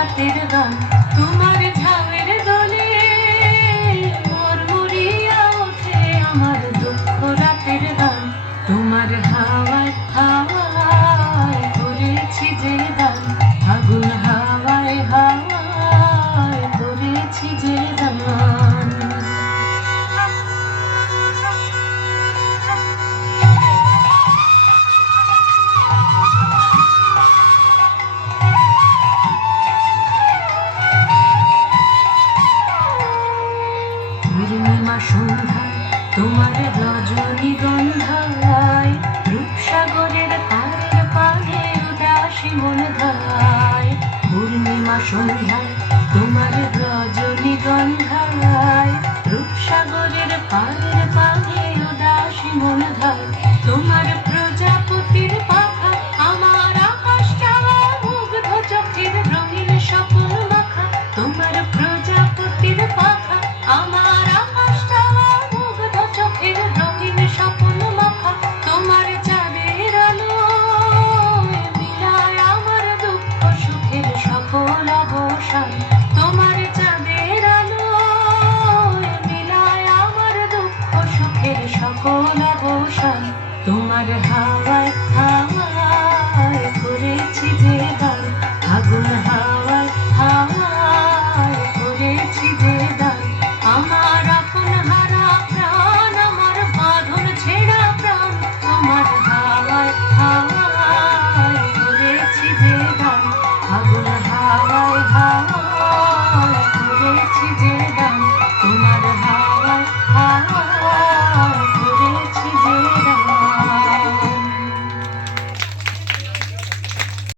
রাতের গান তোমার ঢালের দোলে মরমরিয়া ওঠে আমার দুঃখ রাতের গান তোমার হাওয়ায় হাওয়ায় করেছি যে গান আগুন হাওয়ায় হাওয়ায় করেছি যে গান পূর্ণিমা সন্ধ্যায় তোমার রজনীগন্ধায় রূপসাগরের পাড়ের পাড়ে উদাসী মন ধায় পূর্ণিমা সন্ধ্যায় তোমার রজনীগন্ধায় রূপসাগরের পাড়ের পাড়ে উদাসী মন